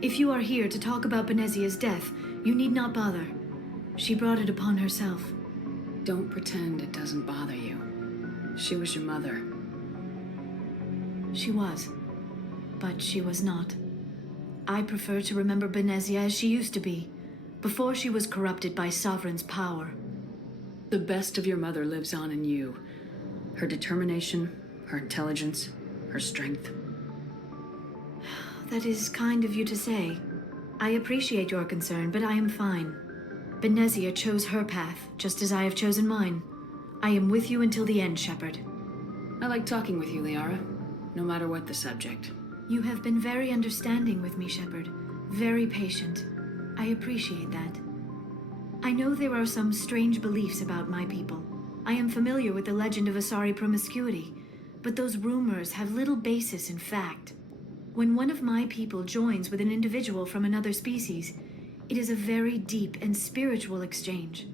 If you are here to talk about Benezia's death, you need not bother. She brought it upon herself. Don't pretend it doesn't bother you. She was your mother. She was. But she was not. I prefer to remember Benezia as she used to be, before she was corrupted by Sovereign's power. The best of your mother lives on in you. Her determination, her intelligence, her strength. That is kind of you to say. I appreciate your concern, but I am fine. Benezia chose her path, just as I have chosen mine. I am with you until the end, Shepard. I like talking with you, Liara, no matter what the subject. You have been very understanding with me, Shepard. Very patient. I appreciate that. I know there are some strange beliefs about my people. I am familiar with the legend of Asari promiscuity, but those rumors have little basis in fact. When one of my people joins with an individual from another species, it is a very deep and spiritual exchange.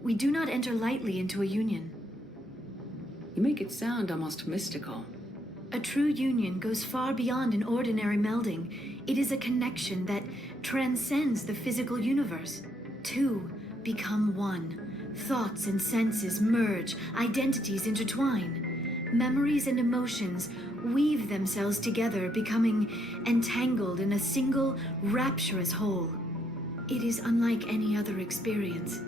We do not enter lightly into a union. You make it sound almost mystical. A true union goes far beyond an ordinary melding. It is a connection that transcends the physical universe. Two become one. Thoughts and senses merge, identities intertwine. Memories and emotions weave themselves together, becoming entangled in a single, rapturous whole. It is unlike any other experience.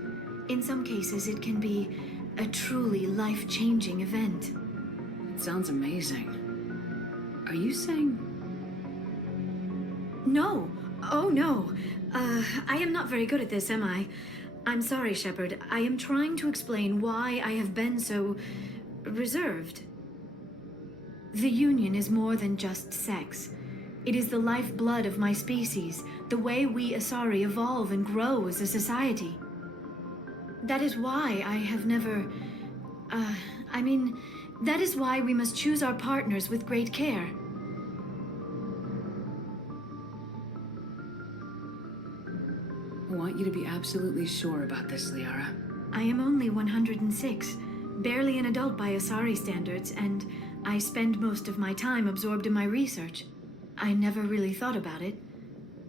In some cases, it can be a truly life-changing event. It sounds amazing. Are you saying... No. Oh, no. I am not very good at this, am I? I'm sorry, Shepard. I am trying to explain why I have been so... reserved. The Union is more than just sex. It is the lifeblood of my species, the way we Asari evolve and grow as a society. That is why I have never... that is why we must choose our partners with great care. I want you to be absolutely sure about this, Liara. I am only 106, barely an adult by Asari standards, and I spend most of my time absorbed in my research. I never really thought about it.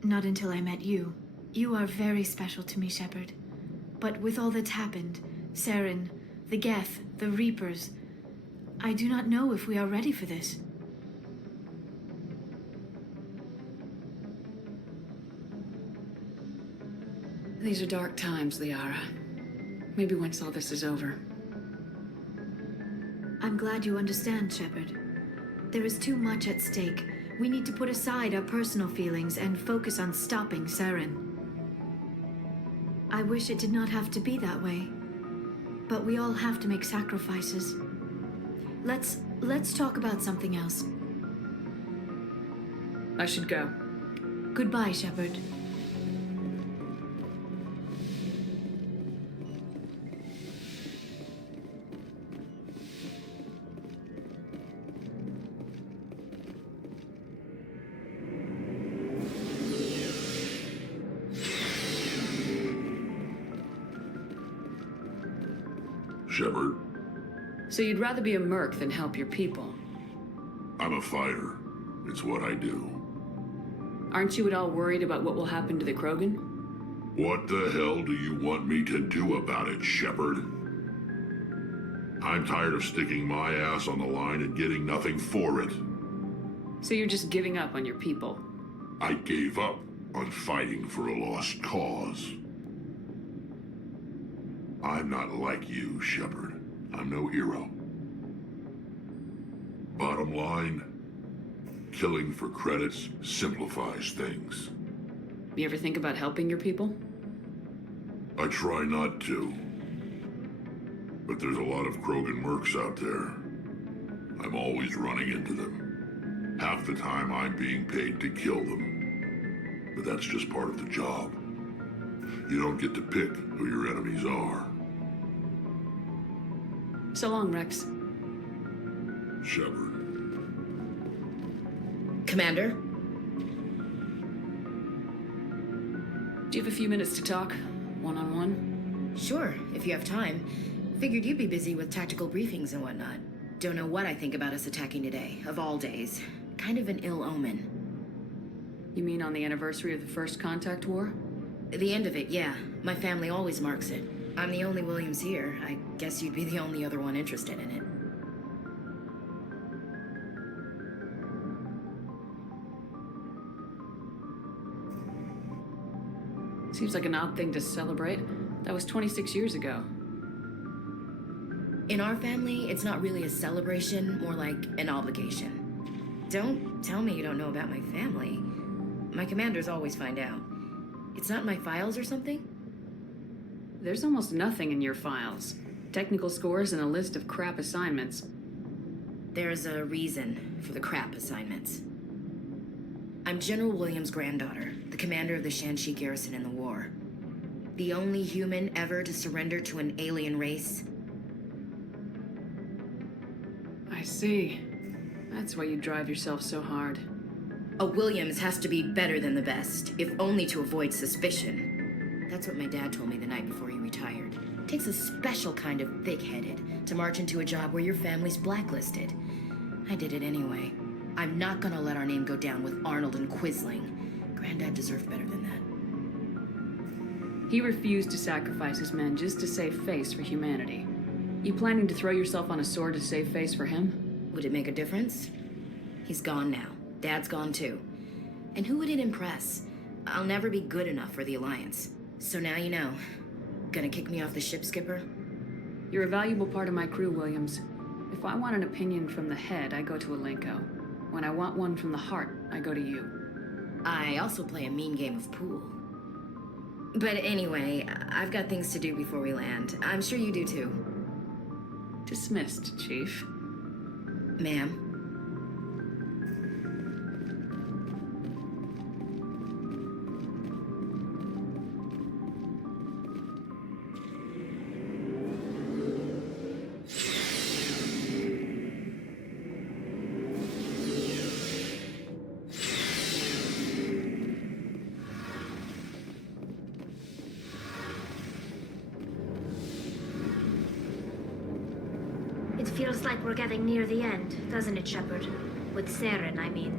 Not until I met you. You are very special to me, Shepard. But with all that's happened, Saren, the Geth, the Reapers, I do not know if we are ready for this. These are dark times, Liara. Maybe once all this is over. I'm glad you understand, Shepard. There is too much at stake. We need to put aside our personal feelings and focus on stopping Saren. I wish it did not have to be that way. But we all have to make sacrifices. Let's talk about something else. I should go. Goodbye, Shepard. Shepard. So you'd rather be a merc than help your people? I'm a fighter. It's what I do. Aren't you at all worried about what will happen to the Krogan? What the hell do you want me to do about it, Shepard? I'm tired of sticking my ass on the line and getting nothing for it. So you're just giving up on your people? I gave up on fighting for a lost cause. I'm not like you, Shepard. I'm no hero. Bottom line, killing for credits simplifies things. You ever think about helping your people? I try not to. But there's a lot of Krogan mercs out there. I'm always running into them. Half the time I'm being paid to kill them. But that's just part of the job. You don't get to pick who your enemies are. So long, Rex. Shepard. Commander? Do you have a few minutes to talk? One-on-one? Sure, if you have time. Figured you'd be busy with tactical briefings and whatnot. Don't know what I think about us attacking today, of all days. Kind of an ill omen. You mean on the anniversary of the first contact war? The end of it, yeah. My family always marks it. I'm the only Williams here. I guess you'd be the only other one interested in it. Seems like an odd thing to celebrate. That was 26 years ago. In our family, it's not really a celebration, more like an obligation. Don't tell me you don't know about my family. My commanders always find out. It's not in my files or something? There's almost nothing in your files. Technical scores and a list of crap assignments. There's a reason for the crap assignments. I'm General Williams' granddaughter, the commander of the Shanxi garrison in the war. The only human ever to surrender to an alien race. I see. That's why you drive yourself so hard. A Williams has to be better than the best, if only to avoid suspicion. That's what my dad told me the night before he retired. Takes a special kind of thick-headed to march into a job where your family's blacklisted. I did it anyway. I'm not gonna let our name go down with Arnold and Quisling. Granddad deserved better than that. He refused to sacrifice his men just to save face for humanity. You planning to throw yourself on a sword to save face for him? Would it make a difference? He's gone now. Dad's gone too. And who would it impress? I'll never be good enough for the Alliance. So now you know. Gonna kick me off the ship, Skipper? You're a valuable part of my crew, Williams. If I want an opinion from the head, I go to Alenko. When I want one from the heart, I go to you. I also play a mean game of pool. But anyway, I've got things to do before we land. I'm sure you do too. Dismissed, Chief. Ma'am. It feels like we're getting near the end, doesn't it, Shepard? With Saren, I mean.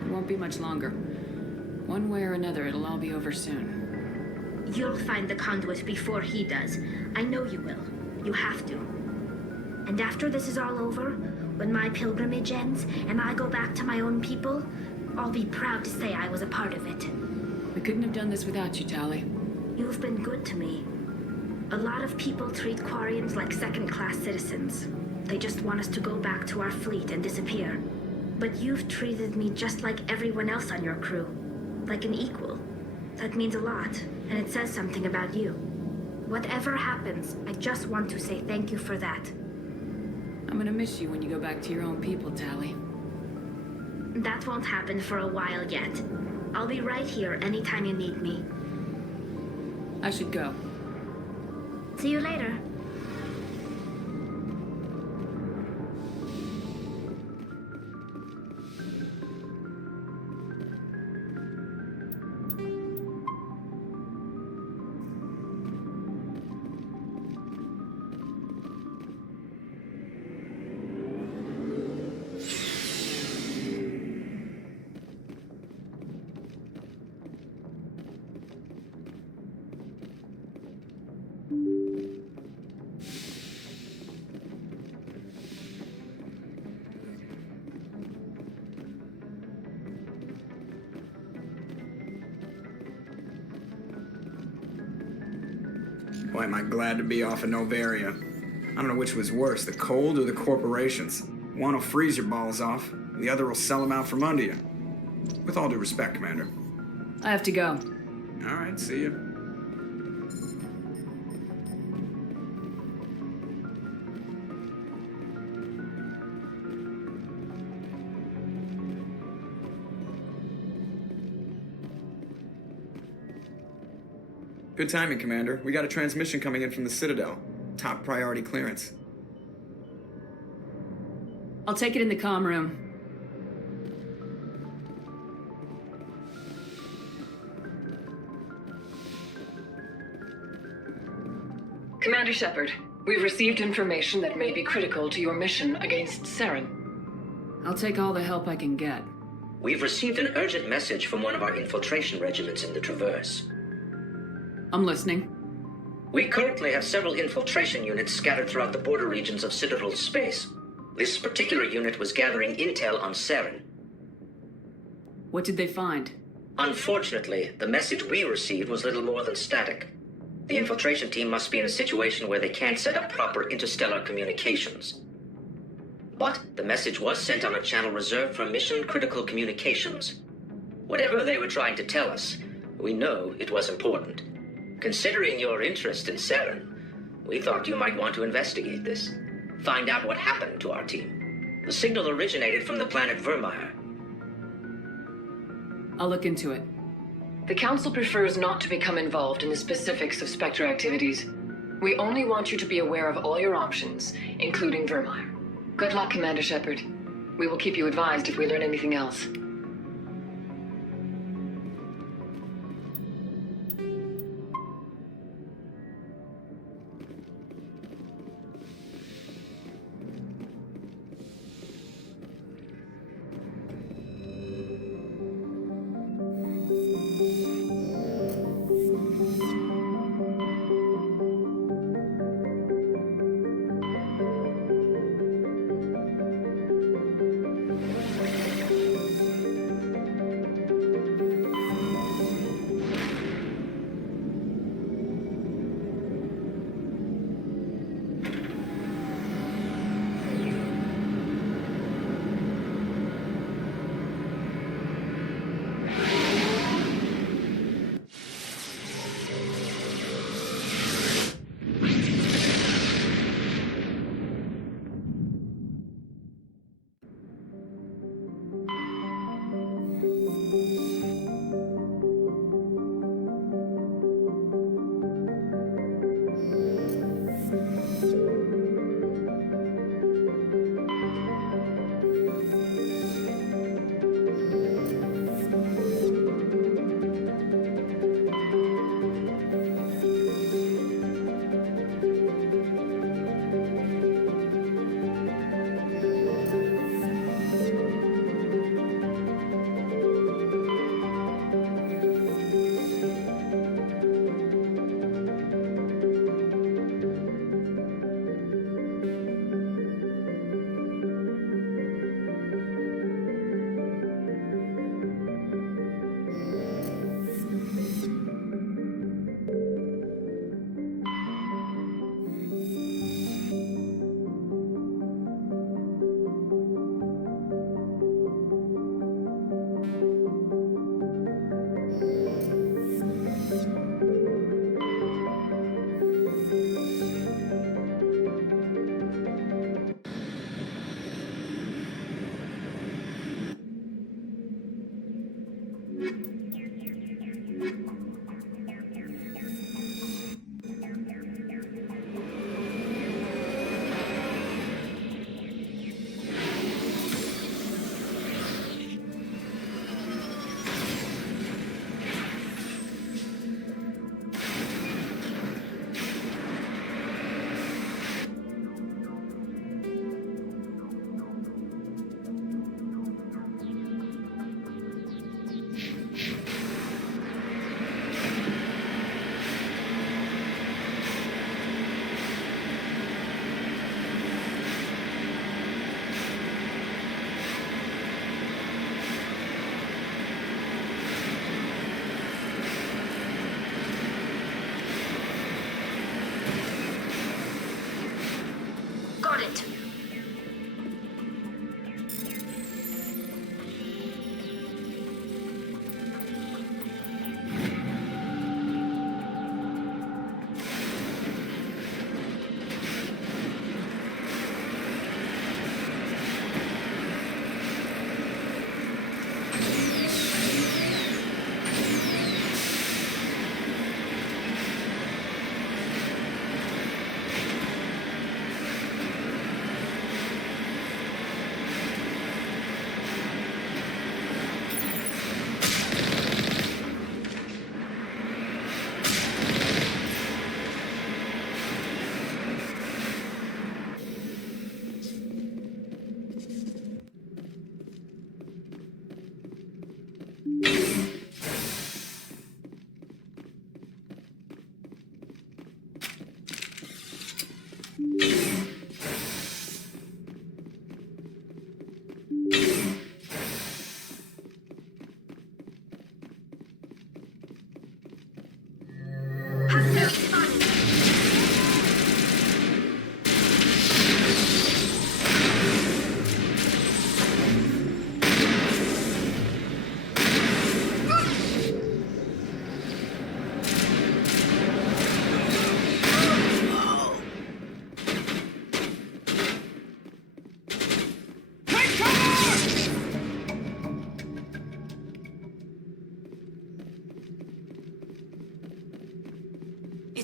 It won't be much longer. One way or another, it'll all be over soon. You'll find the conduit before he does. I know you will. You have to. And after this is all over, when my pilgrimage ends and I go back to my own people, I'll be proud to say I was a part of it. We couldn't have done this without you, Tali. You've been good to me. A lot of people treat Quarians like second-class citizens. They just want us to go back to our fleet and disappear. But you've treated me just like everyone else on your crew. Like an equal. That means a lot, and it says something about you. Whatever happens, I just want to say thank you for that. I'm gonna miss you when you go back to your own people, Tali. That won't happen for a while yet. I'll be right here anytime you need me. I should go. See you later. Boy, am I glad to be off of Novaria. I don't know which was worse, the cold or the corporations. One will freeze your balls off, the other will sell them out from under you. With all due respect, Commander. I have to go. All right, see you. Good timing, Commander. We got a transmission coming in from the Citadel. Top priority clearance. I'll take it in the comm room. Commander Shepard, we've received information that may be critical to your mission against Saren. I'll take all the help I can get. We've received an urgent message from one of our infiltration regiments in the Traverse. I'm listening. We currently have several infiltration units scattered throughout the border regions of Citadel space. This particular unit was gathering intel on Saren. What did they find? Unfortunately, the message we received was little more than static. The infiltration team must be in a situation where they can't set up proper interstellar communications. But the message was sent on a channel reserved for mission-critical communications. Whatever they were trying to tell us, we know it was important. Considering your interest in Saren, we thought you might want to investigate this. Find out what happened to our team. The signal originated from the planet Vermeer. I'll look into it. The Council prefers not to become involved in the specifics of Spectre activities. We only want you to be aware of all your options, including Vermeer. Good luck, Commander Shepard. We will keep you advised if we learn anything else.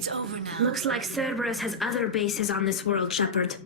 It's over now. Looks like Cerberus has other bases on this world, Shepard.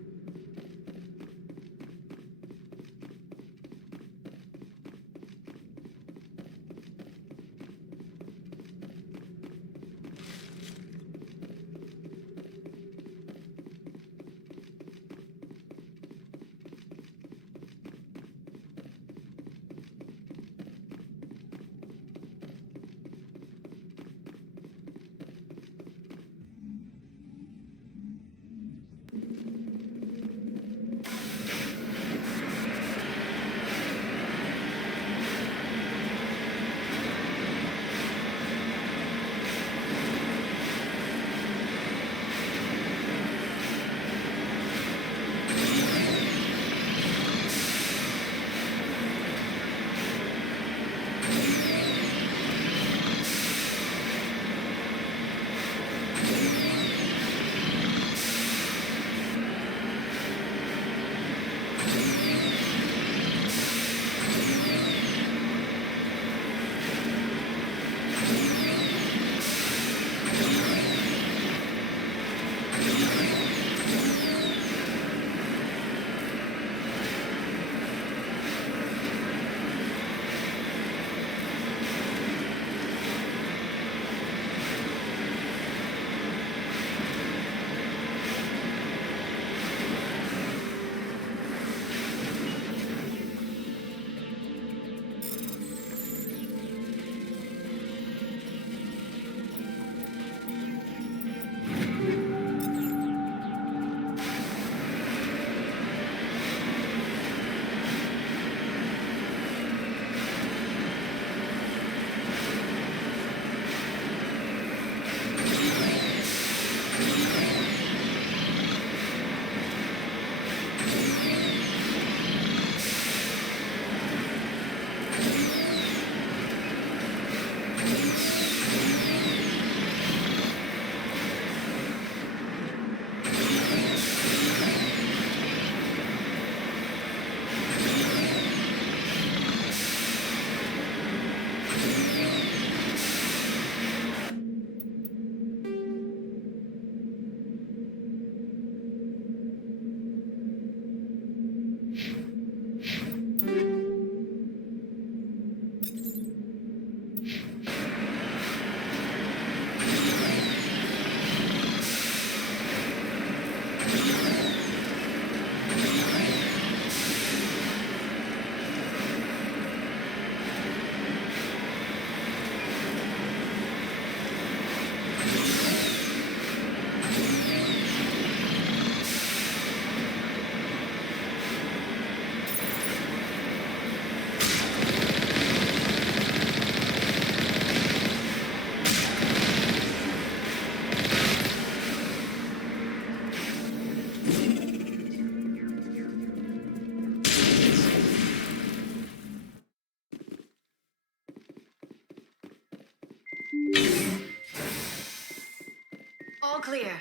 All clear.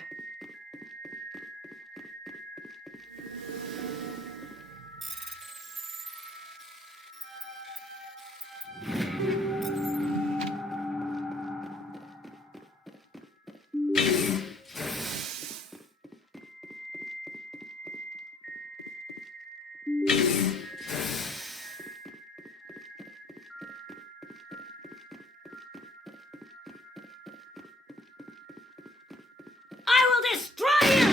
I will destroy you!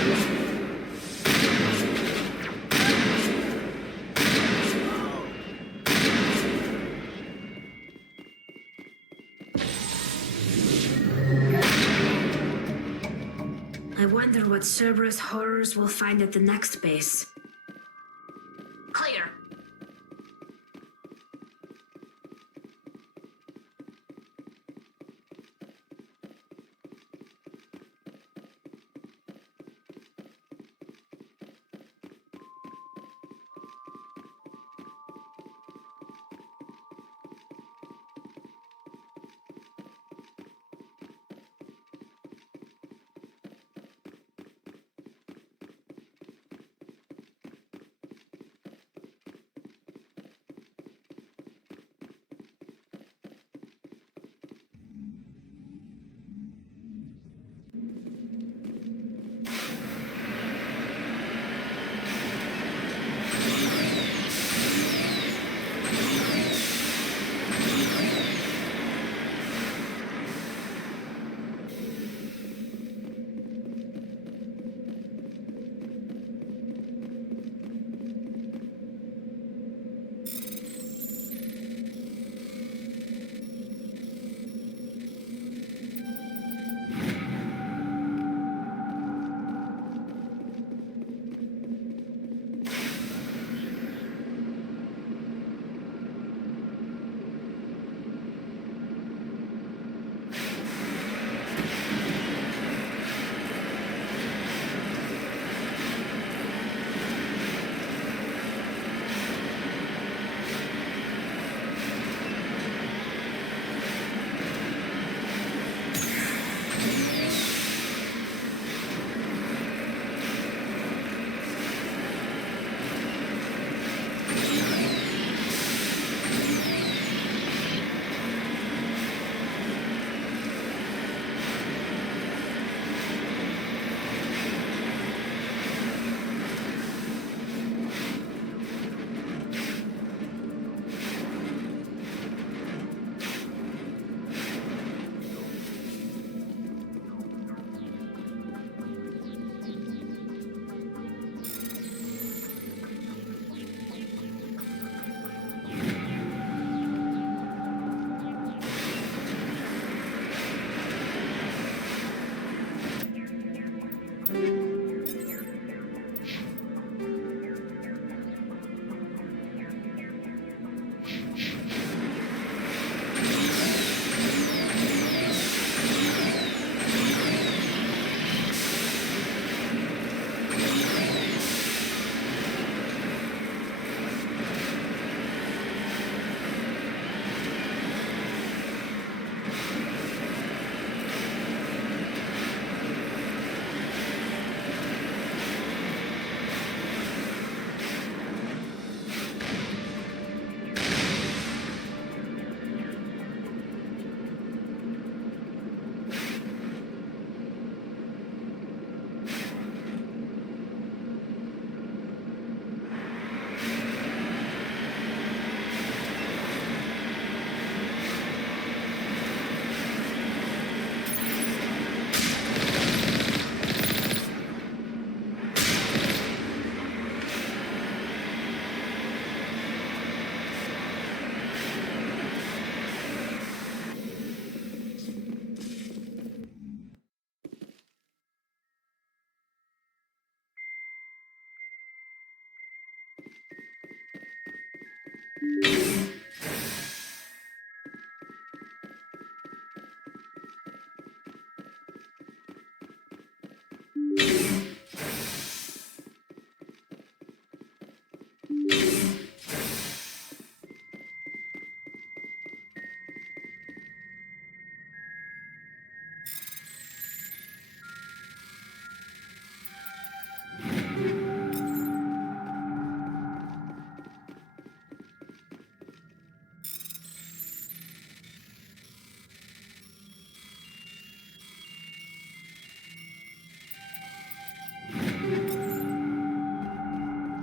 I wonder what Cerberus horrors will find at the next base. Clear.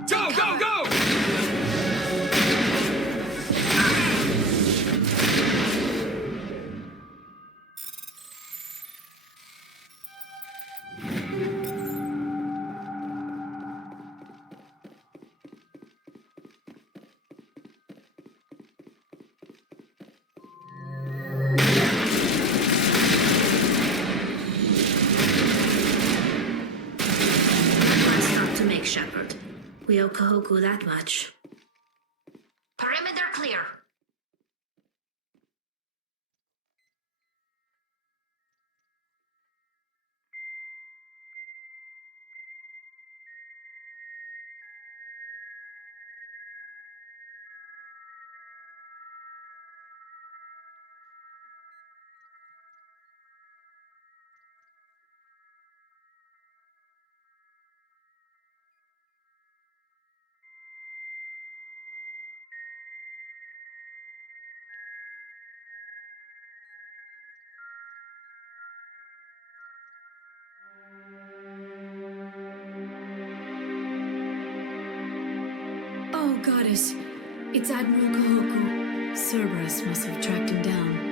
Go, go, go! Quite not to make, Shepard. We owe Kahoku that much. Perimeter clear. Oh, Goddess. It's Admiral Kahoku. Cerberus must have tracked him down.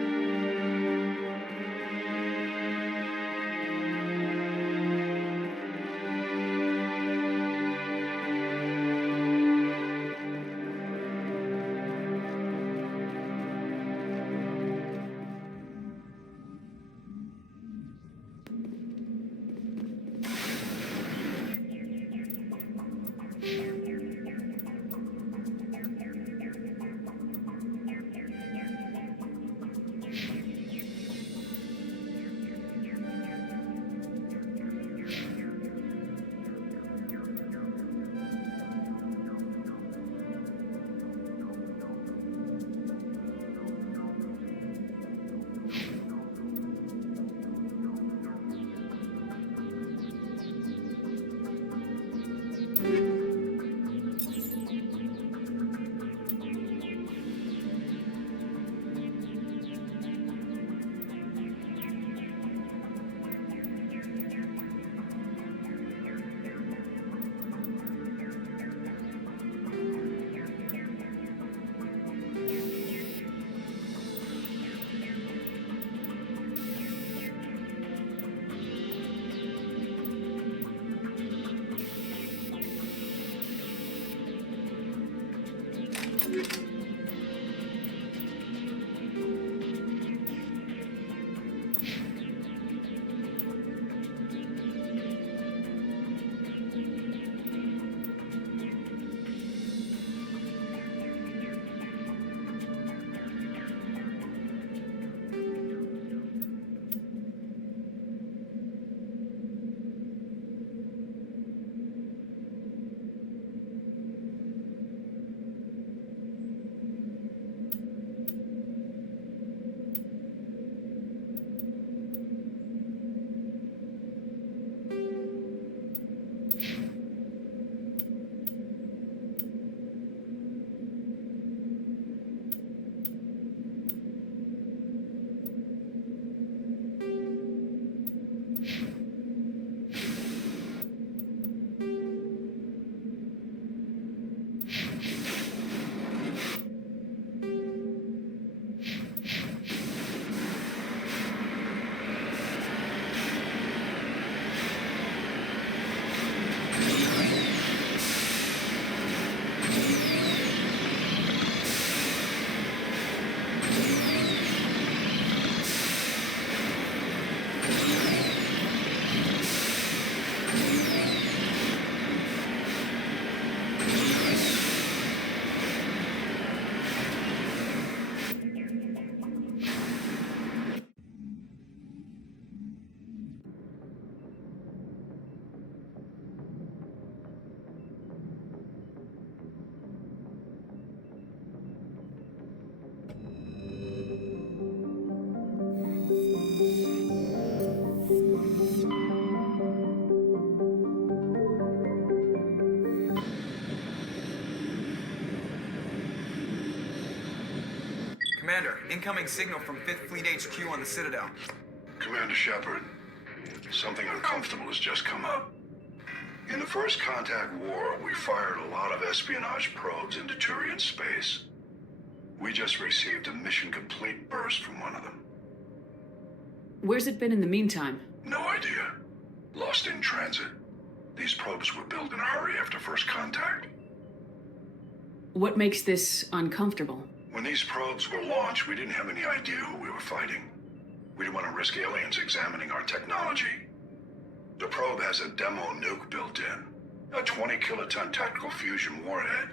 Commander, incoming signal from 5th Fleet HQ on the Citadel. Commander Shepard, something uncomfortable has just come up. In the First Contact War, we fired a lot of espionage probes into Turian space. We just received a mission complete burst from one of them. Where's it been in the meantime? No idea. Lost in transit. These probes were built in a hurry after First Contact. What makes this uncomfortable? When these probes were launched, we didn't have any idea who we were fighting. We didn't want to risk aliens examining our technology. The probe has a demo nuke built in. A 20-kiloton tactical fusion warhead.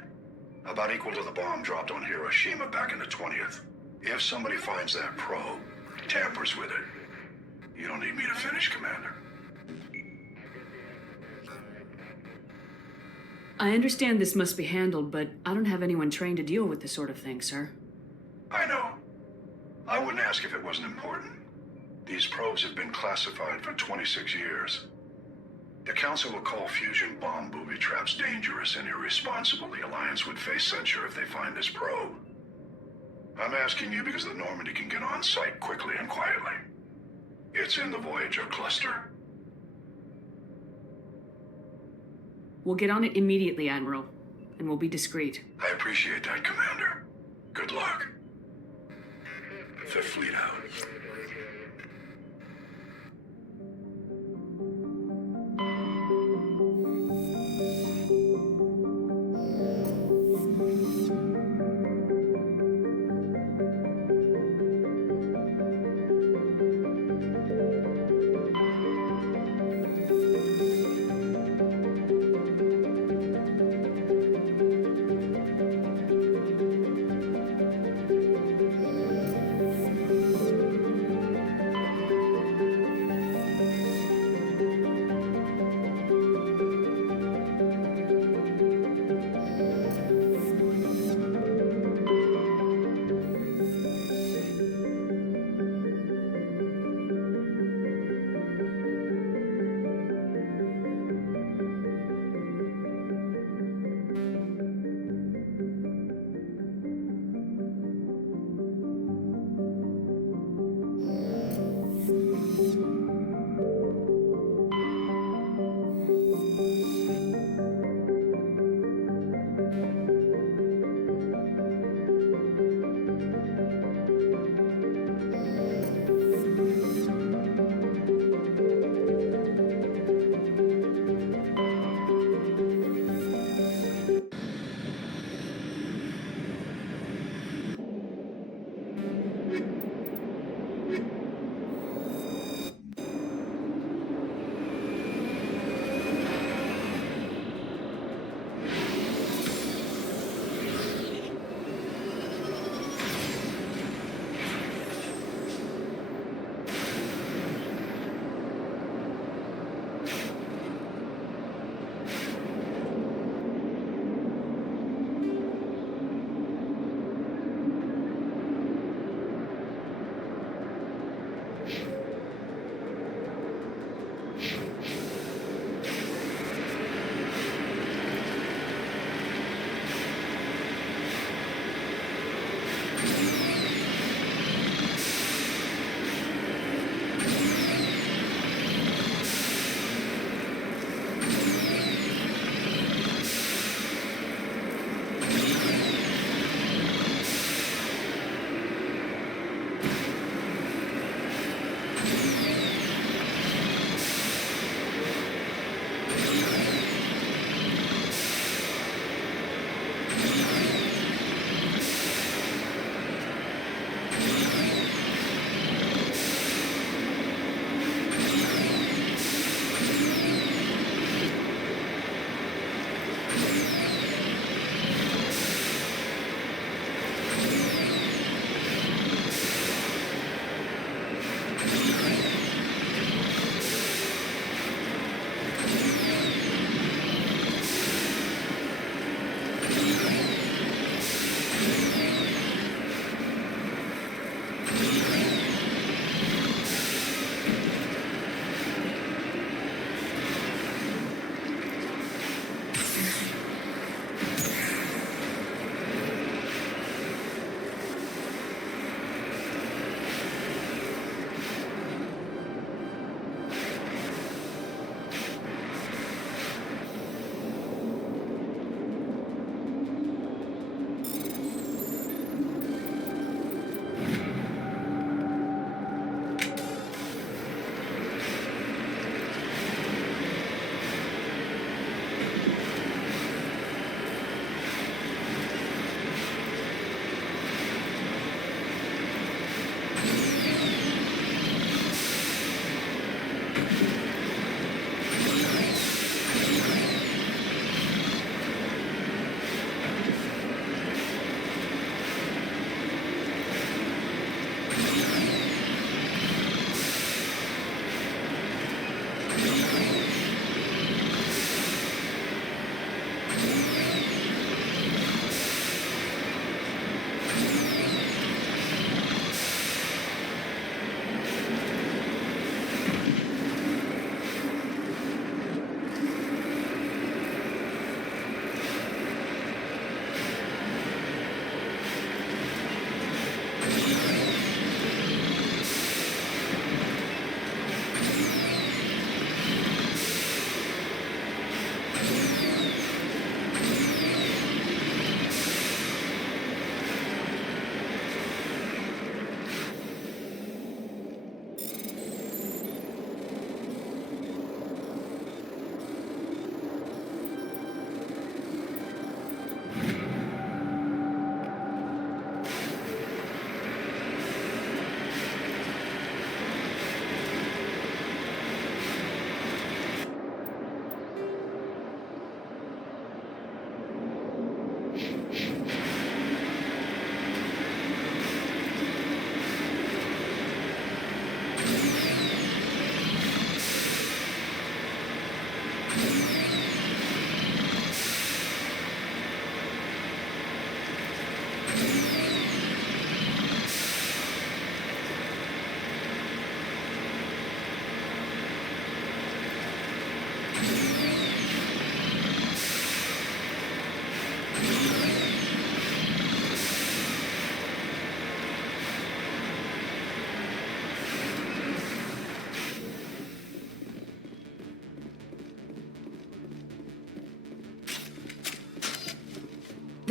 About equal to the bomb dropped on Hiroshima back in the 20th. If somebody finds that probe, tampers with it, you don't need me to finish, Commander. I understand this must be handled, but I don't have anyone trained to deal with this sort of thing, sir. I know. I wouldn't ask if it wasn't important. These probes have been classified for 26 years. The Council will call fusion bomb booby traps dangerous and irresponsible. The Alliance would face censure if they find this probe. I'm asking you because the Normandy can get on site quickly and quietly. It's in the Voyager cluster. We'll get on it immediately, Admiral, and we'll be discreet. I appreciate that, Commander. Good luck. Fifth Fleet out.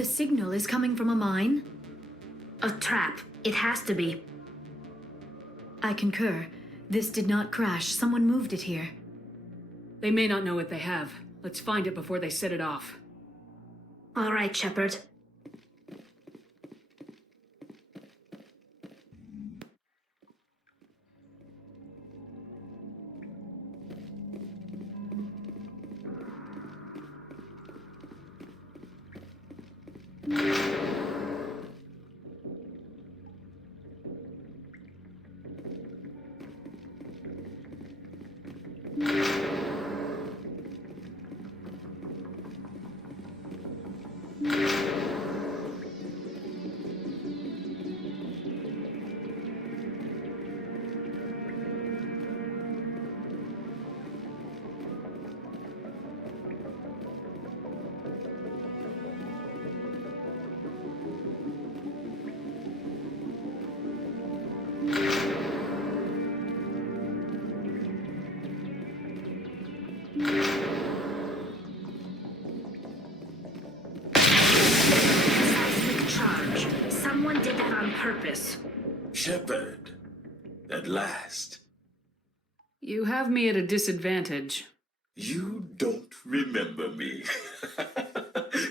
The signal is coming from a mine? A trap. It has to be. I concur. This did not crash. Someone moved it here. They may not know what they have. Let's find it before they set it off. All right, Shepard. Seismic charge. Someone did that on purpose. Shepard, at last. You have me at a disadvantage. You don't remember me.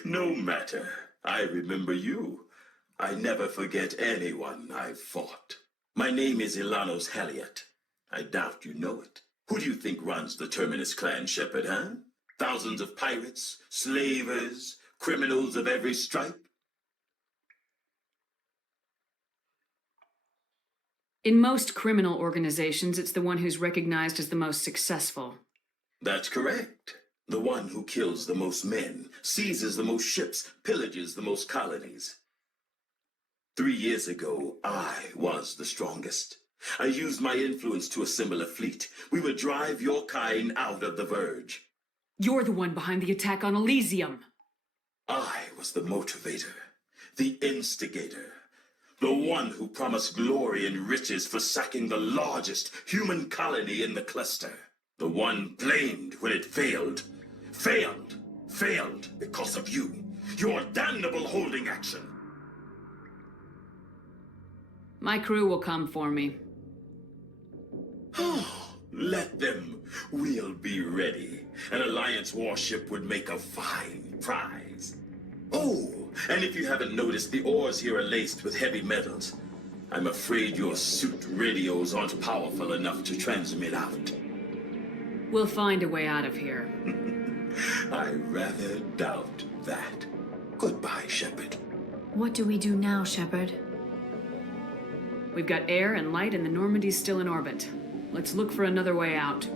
No matter. I remember you. I never forget anyone I've fought. My name is Ilanos Halliot. I doubt you know it. Who do you think runs the Terminus clan, Shepard, huh? Thousands of pirates, slavers, criminals of every stripe? In most criminal organizations, it's the one who's recognized as the most successful. That's correct. The one who kills the most men, seizes the most ships, pillages the most colonies. 3 years ago, I was the strongest. I used my influence to assemble a fleet. We would drive your kind out of the Verge. You're the one behind the attack on Elysium. I was the motivator, the instigator, the one who promised glory and riches for sacking the largest human colony in the cluster. The one blamed when it failed. Failed because of you. Your damnable holding action. My crew will come for me. Oh, let them. We'll be ready. An Alliance warship would make a fine prize. Oh, and if you haven't noticed, the ores here are laced with heavy metals. I'm afraid your suit radios aren't powerful enough to transmit out. We'll find a way out of here. I rather doubt that. Goodbye, Shepard. What do we do now, Shepard? We've got air and light, and the Normandy's still in orbit. Let's look for another way out.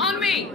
On me!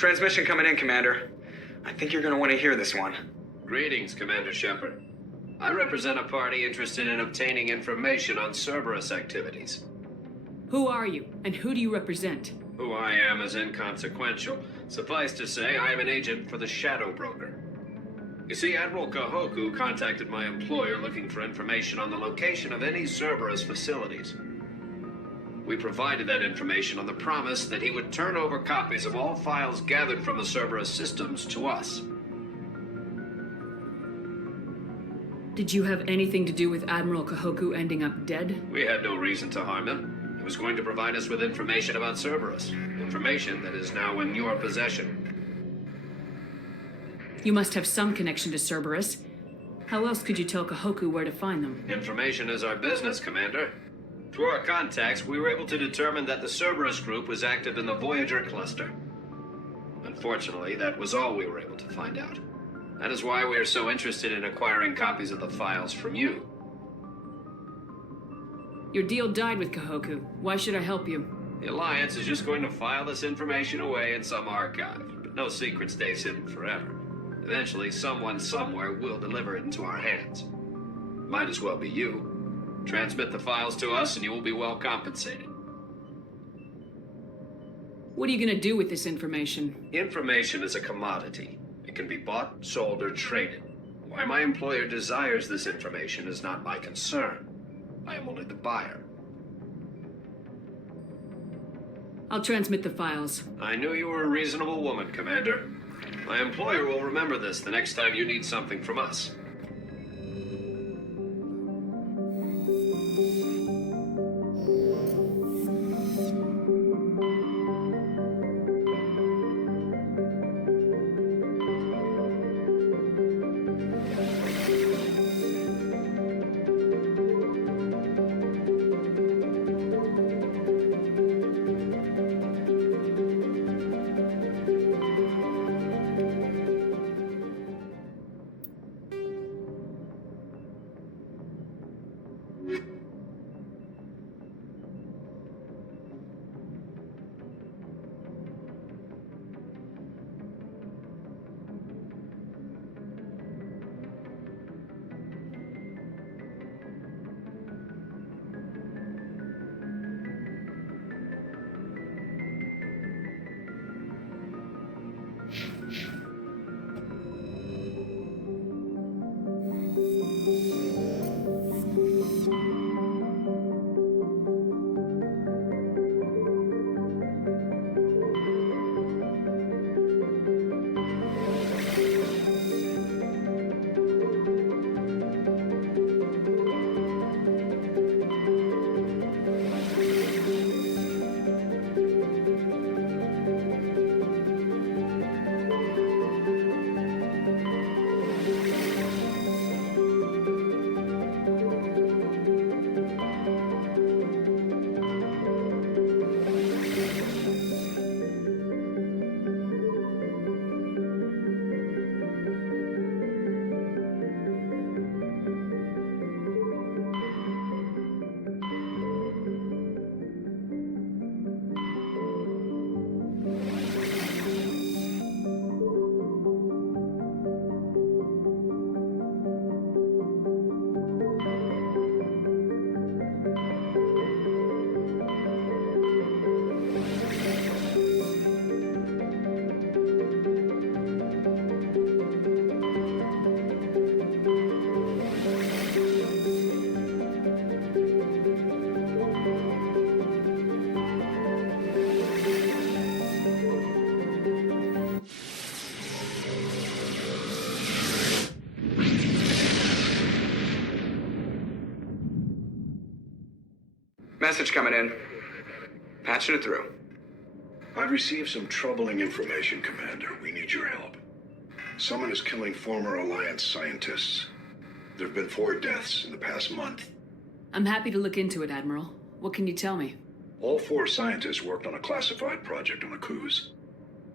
Transmission coming in, Commander. I think you're gonna want to hear this one. Greetings, Commander Shepard. I represent a party interested in obtaining information on Cerberus activities. Who are you, and who do you represent? Who I am is inconsequential. Suffice to say, I am an agent for the Shadow Broker. You see, Admiral Kahoku contacted my employer looking for information on the location of any Cerberus facilities. We provided that information on the promise that he would turn over copies of all files gathered from the Cerberus systems to us. Did you have anything to do with Admiral Kahoku ending up dead? We had no reason to harm him. He was going to provide us with information about Cerberus. Information that is now in your possession. You must have some connection to Cerberus. How else could you tell Kahoku where to find them? Information is our business, Commander. Through our contacts, we were able to determine that the Cerberus group was active in the Voyager cluster. Unfortunately, that was all we were able to find out. That is why we are so interested in acquiring copies of the files from you. Your deal died with Kahoku. Why should I help you? The Alliance is just going to file this information away in some archive, but no secret stays hidden forever. Eventually, someone somewhere will deliver it into our hands. Might as well be you. Transmit the files to us and you will be well compensated. What are you gonna do with this information? Information is a commodity. It can be bought, sold, or traded. Why my employer desires this information is not my concern. I am only the buyer. I'll transmit the files. I knew you were a reasonable woman, Commander. My employer will remember this the next time you need something from us. Message coming in. Patching it through. I've received some troubling information, Commander. We need your help. Someone is killing former Alliance scientists. There have been 4 deaths in the past month. I'm happy to look into it, Admiral. What can you tell me? All 4 scientists worked on a classified project on Akuz.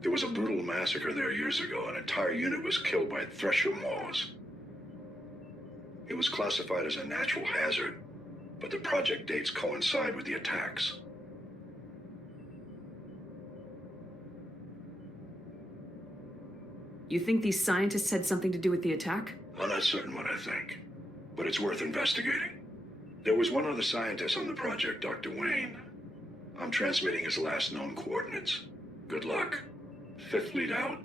There was a brutal massacre there years ago. An entire unit was killed by Thresher Maws. It was classified as a natural hazard, but the project dates coincide with the attacks. You think these scientists had something to do with the attack? I'm not certain what I think, but it's worth investigating. There was one other scientist on the project, Dr. Wayne. I'm transmitting his last known coordinates. Good luck. 5th Fleet out.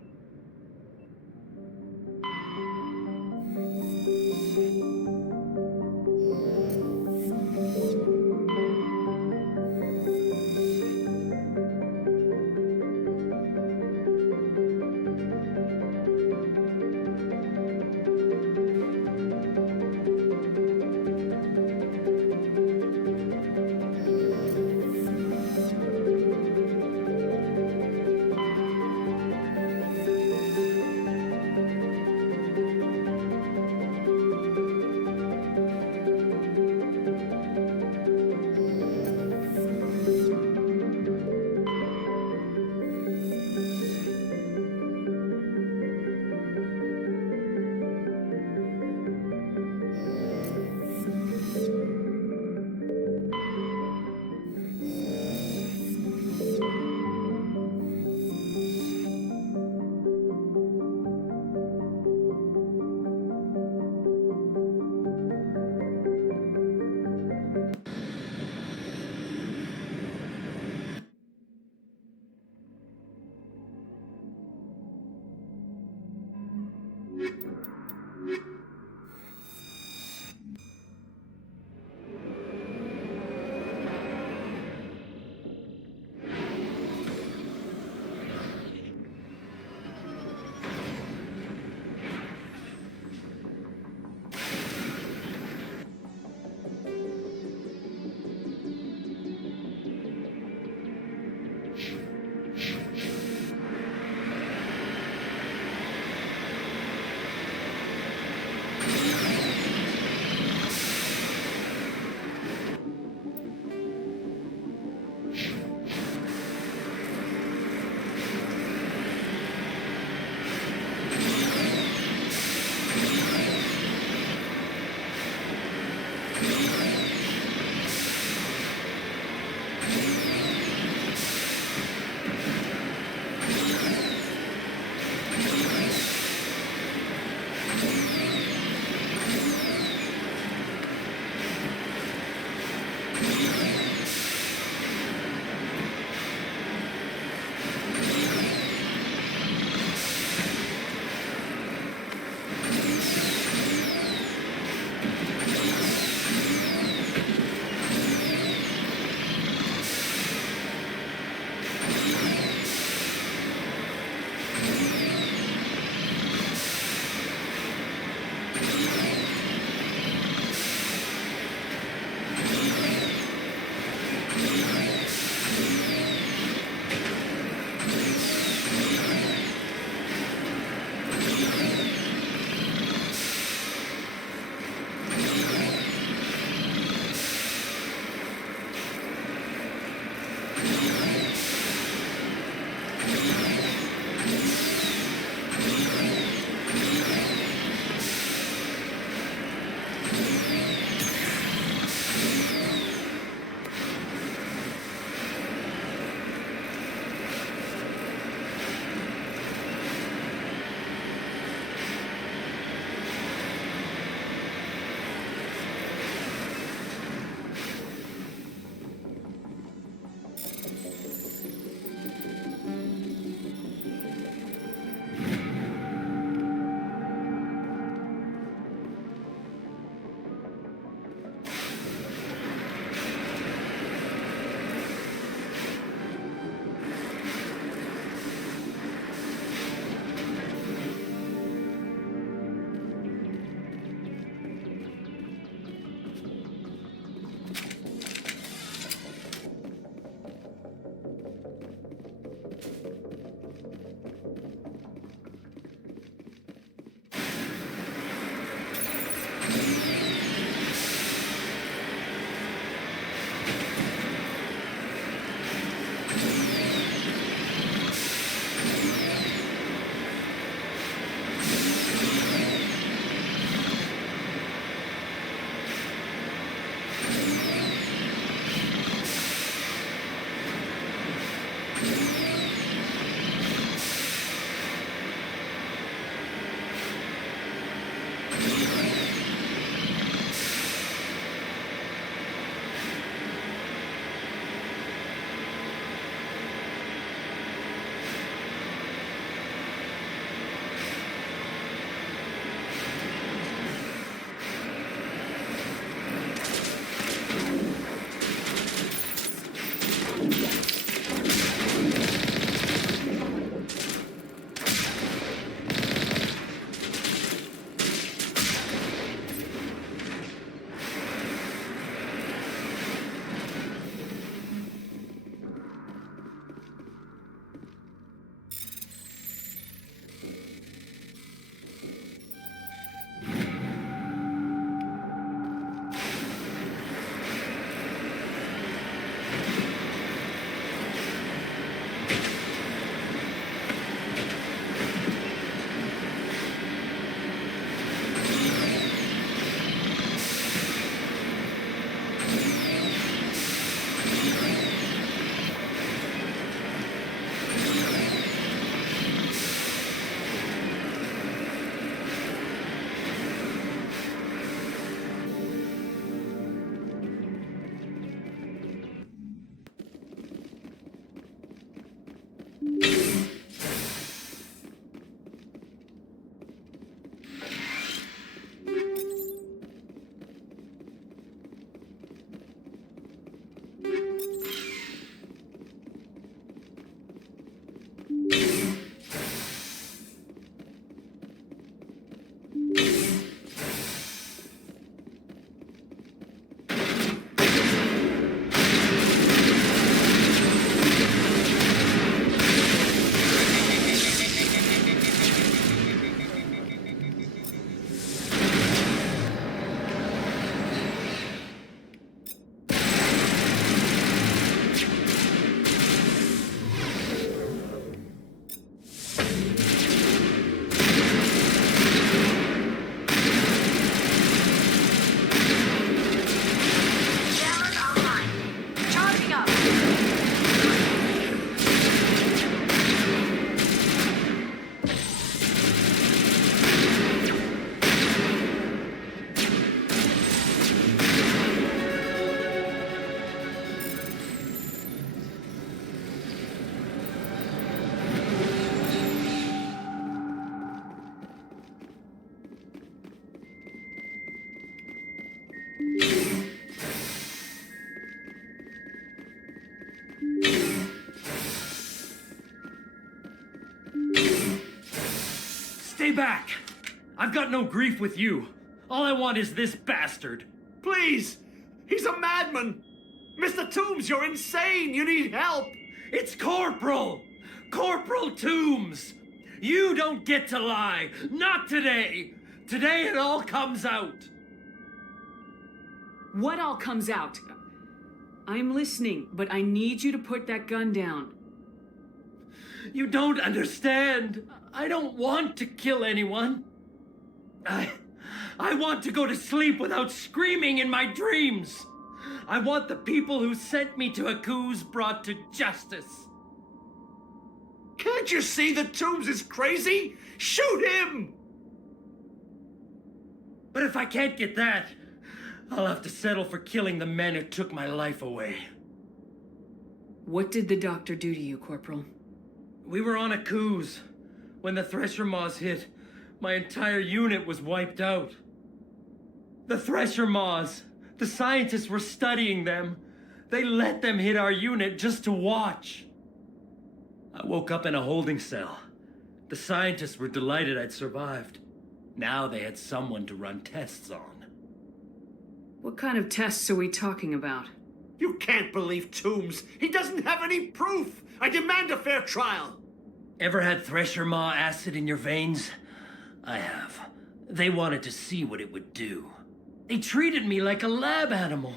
Stay back! I've got no grief with you. All I want is this bastard. Please! He's a madman! Mr. Toombs, you're insane! You need help! It's Corporal! Corporal Toombs! You don't get to lie! Not today! Today it all comes out! What all comes out? I'm listening, but I need you to put that gun down. You don't understand. I don't want to kill anyone. I want to go to sleep without screaming in my dreams. I want the people who sent me to Aku's brought to justice. Can't you see that Toombs is crazy? Shoot him! But if I can't get that, I'll have to settle for killing the men who took my life away. What did the doctor do to you, Corporal? We were on Aku's. When the Thresher Maws hit, my entire unit was wiped out. The Thresher Maws, the scientists were studying them. They let them hit our unit just to watch. I woke up in a holding cell. The scientists were delighted I'd survived. Now they had someone to run tests on. What kind of tests are we talking about? You can't believe Toombs. He doesn't have any proof. I demand a fair trial. Ever had Thresher Maw acid in your veins? I have. They wanted to see what it would do. They treated me like a lab animal.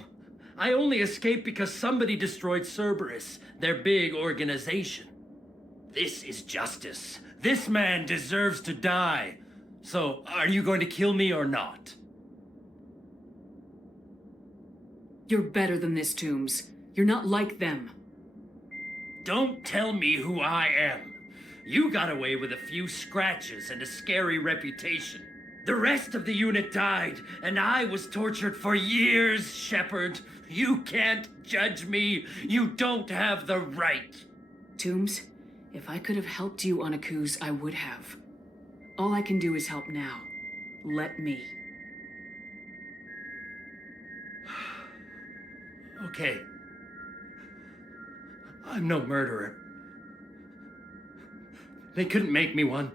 I only escaped because somebody destroyed Cerberus, their big organization. This is justice. This man deserves to die. So, are you going to kill me or not? You're better than this, Toombs. You're not like them. Don't tell me who I am. You got away with a few scratches and a scary reputation. The rest of the unit died, and I was tortured for years, Shepard. You can't judge me. You don't have the right. Toombs, if I could have helped you on Aku's, I would have. All I can do is help now. Let me. Okay. I'm no murderer. They couldn't make me one.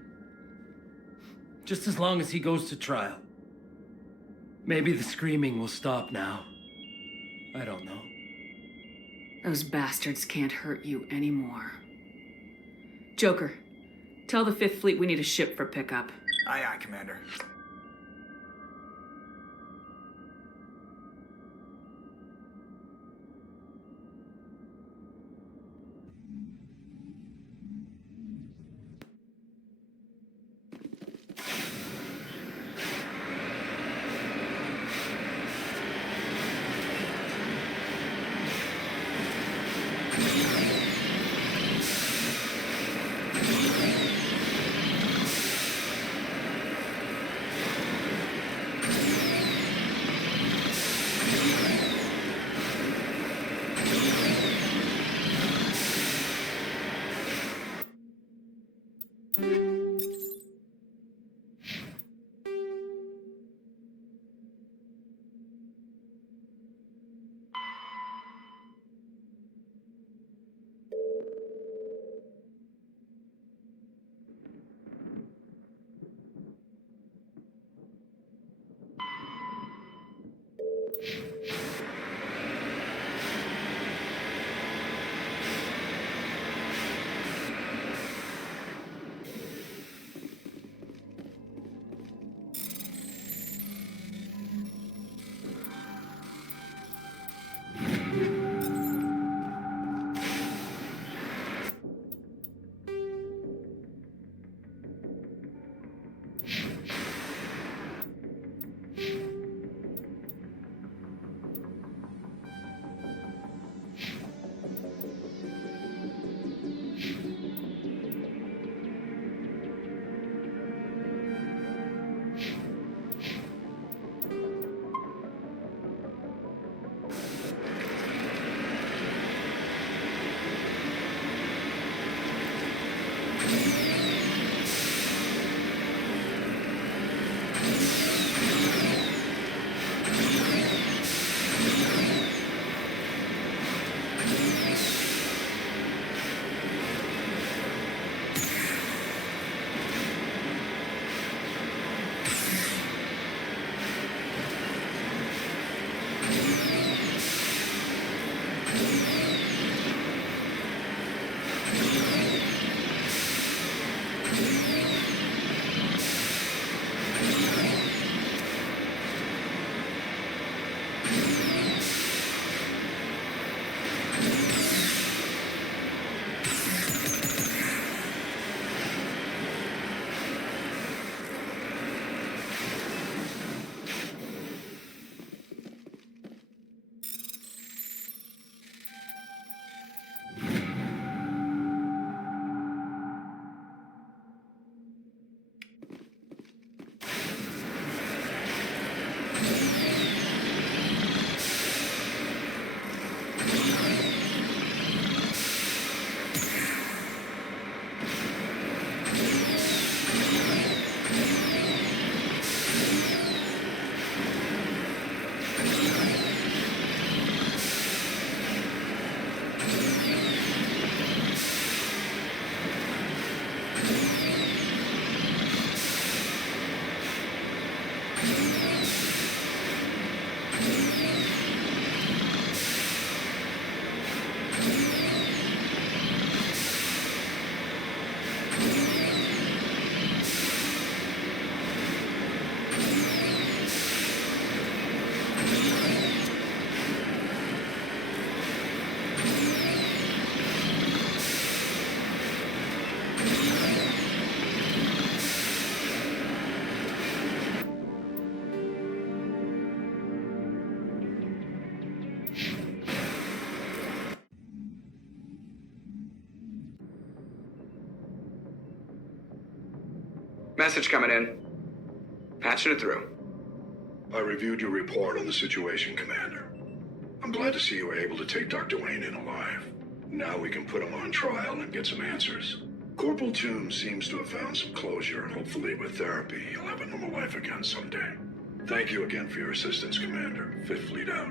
Just as long as he goes to trial. Maybe the screaming will stop now. I don't know. Those bastards can't hurt you anymore. Joker, tell the 5th Fleet we need a ship for pickup. Aye, aye, Commander. Message coming in. Patching it through. I reviewed your report on the situation, Commander. I'm glad to see you were able to take Dr. Wayne in alive. Now we can put him on trial and get some answers. Corporal Toombs seems to have found some closure, and hopefully with therapy, he'll have a normal life again someday. Thank you again for your assistance, Commander. Fifth Fleet out.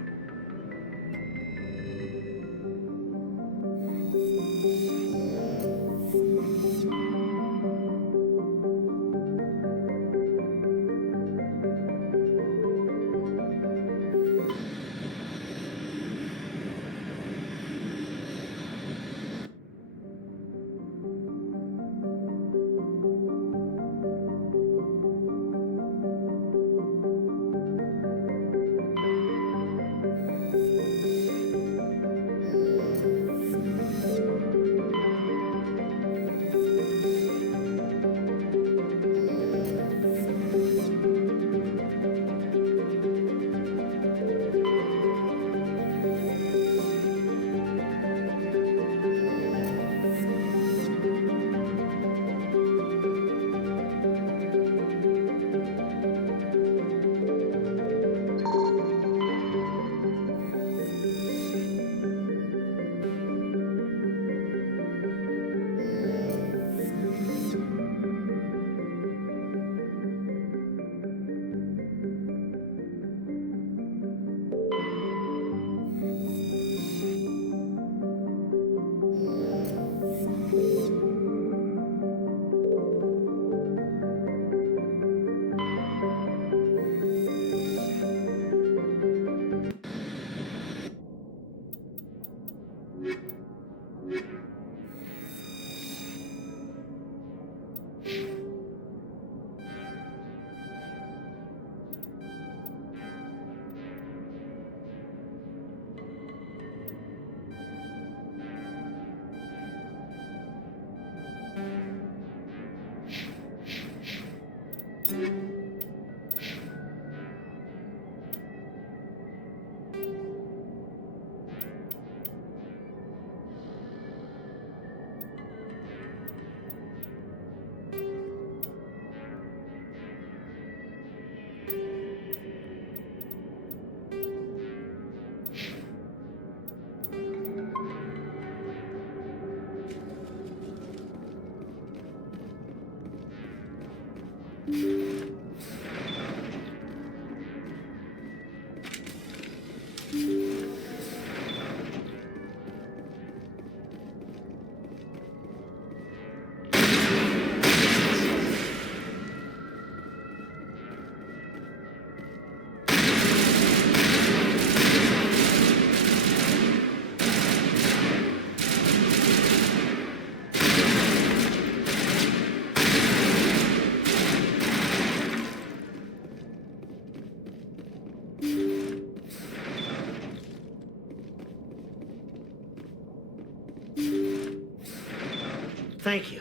Thank you.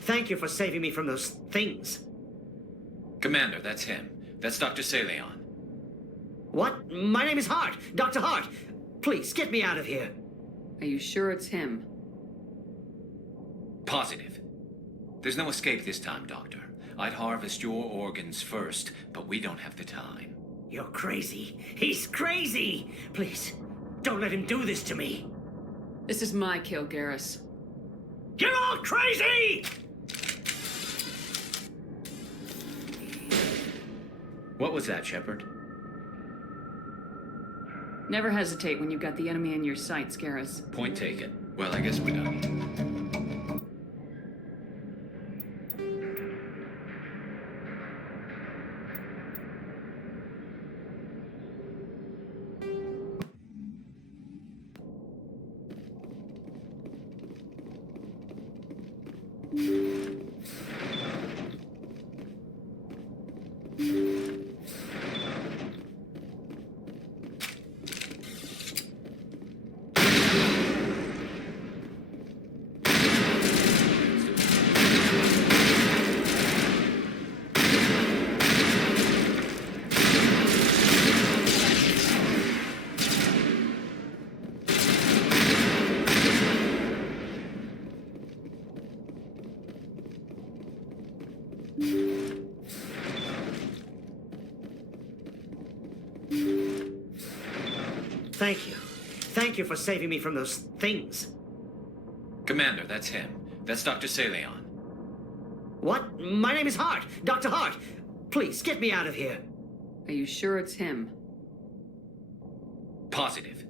Thank you for saving me from those things. Commander, that's him. That's Dr. Saleon. What? My name is Hart. Dr. Hart. Please, get me out of here. Are you sure it's him? Positive. There's no escape this time, Doctor. I'd harvest your organs first, but we don't have the time. You're crazy. He's crazy! Please, don't let him do this to me. This is my kill, Garrus. You're all crazy! What was that, Shepard? Never hesitate when you've got the enemy in your sights, Garrus. Point taken. Well, I guess we're done. Thank you. Thank you for saving me from those things. Commander, that's him. That's Dr. Saleon. What? My name is Hart. Dr. Hart. Please, get me out of here. Are you sure it's him? Positive.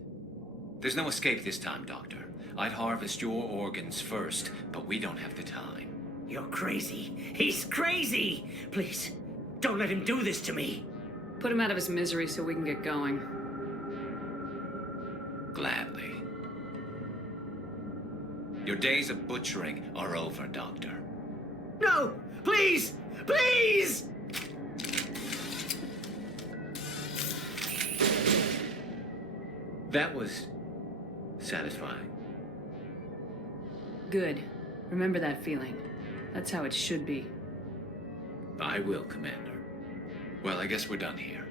There's no escape this time, Doctor. I'd harvest your organs first, but we don't have the time. You're crazy. He's crazy! Please, don't let him do this to me. Put him out of his misery so we can get going. Gladly. Your days of butchering are over, Doctor. No! Please! Please! That was satisfying. Good. Remember that feeling. That's how it should be. I will, Commander. Well, I guess we're done here.